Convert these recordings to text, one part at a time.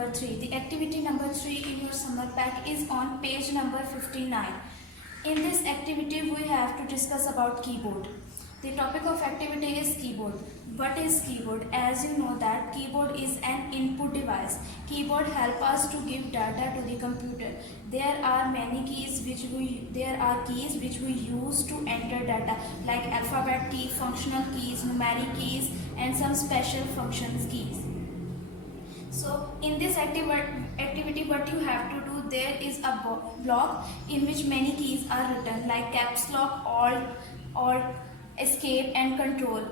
number 3. The activity number 3 in your summer pack is on page number 59. In this activity, we have to discuss about keyboard. The topic of activity is keyboard. What is keyboard? As you know that keyboard is an input device. Keyboard help us to give data to the computer. There are keys which we use to enter data, like alphabet key, functional keys, numeric keys, and some special functions keys. So in this activity what you have to do, there is a block in which many keys are written, like caps lock, alt, escape and control.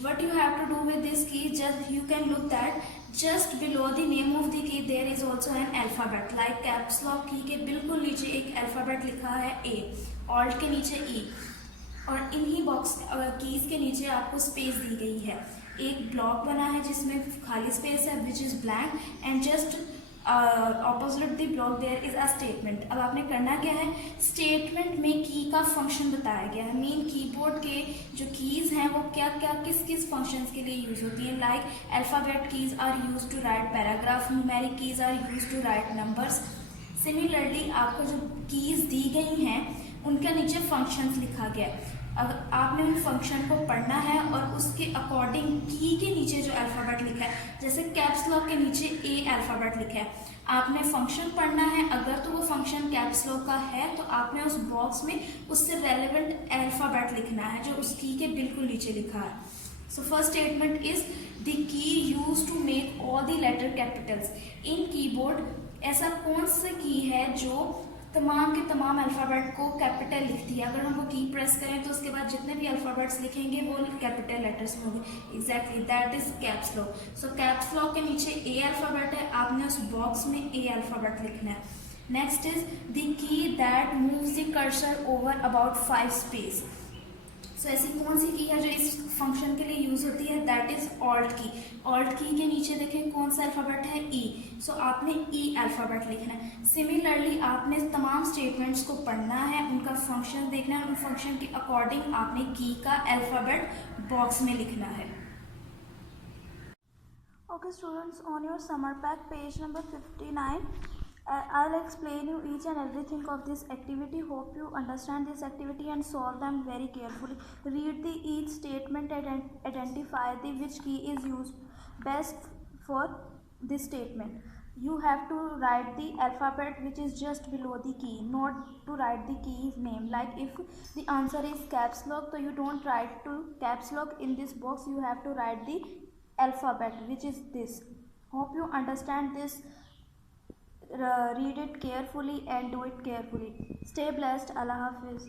What you have to do with this key, just you can look that just below the name of the key there is also an alphabet, like caps lock की के बिल्कुल नीचे एक alphabet लिखा है A, alt के नीचे E, और इन्हीं बॉक्स कीज के नीचे आपको स्पेस दी गई है. एक ब्लॉक बना है जिसमें खाली स्पेस है which is blank, and just opposite the block there is a statement. अब आपने करना क्या है, स्टेटमेंट में की का फंक्शन बताया गया है. मेन कीबोर्ड के जो कीज हैं वो क्या क्या किस फंक्शंस के लिए यूज होती हैं, like alphabet keys are use to write paragraph, numeric keys are use to write numbers. Similarly आपको जो कीज दी गई हैं उनके नीचे फंक्शंस लिखा गया है. अगर आपने उन फंक्शन को पढ़ना है और उसके अकॉर्डिंग की के नीचे जो अल्फ़ाबेट लिखा है, जैसे कैप्स लॉक के नीचे ए अल्फ़ाबेट लिखा है, आपने फंक्शन पढ़ना है. अगर तो वो फंक्शन कैप्स लॉक का है तो आपने उस बॉक्स में उससे रेलेवेंट अल्फ़ाबेट लिखना है जो उस की के बिल्कुल नीचे लिखा है. So first statement is the key use to make all the letter capitals. In keyboard ऐसा कौन सा की है जो तमाम के तमाम अल्फ़ाबेट को कैपिटल लिखती है. अगर हम वो की प्रेस करें तो उसके बाद जितने भी अल्फ़ाबेट्स लिखेंगे वो कैपिटल लेटर्स में होंगे. Exactly that is caps lock. So caps lock के नीचे ए अल्फ़ाबेट है, आपने उस बॉक्स में ए अल्फ़ाबेट लिखना है. Next is the key that moves the cursor over about 5 space. So ऐसी कौन सी की है जो इस फंक्शन के लिए यूज होती है, दैट इज ऑल्ट की. ऑल्ट की के नीचे देखें कौन सा अल्फ़ाबेट है, ई. सो आपने ई अल्फ़ाबेट लिखना है. सिमिलरली आपने तमाम स्टेटमेंट्स को पढ़ना है, उनका फंक्शन देखना है, उन फंक्शन के अकॉर्डिंग आपने की का अल्फ़ाबेट बॉक्स में लिखना है. Okay students, on your summer pack page number 59, I'll explain you each and everything of this activity. Hope you understand this activity and solve them very carefully. Read the each statement and identify the which key is used best for this statement. You have to write the alphabet which is just below the key, not to write the key name. Like if the answer is caps lock, so you don't write to caps lock in this box, you have to write the alphabet which is this. Hope you understand this. Read it carefully and do it carefully. Stay blessed. Allah Hafiz.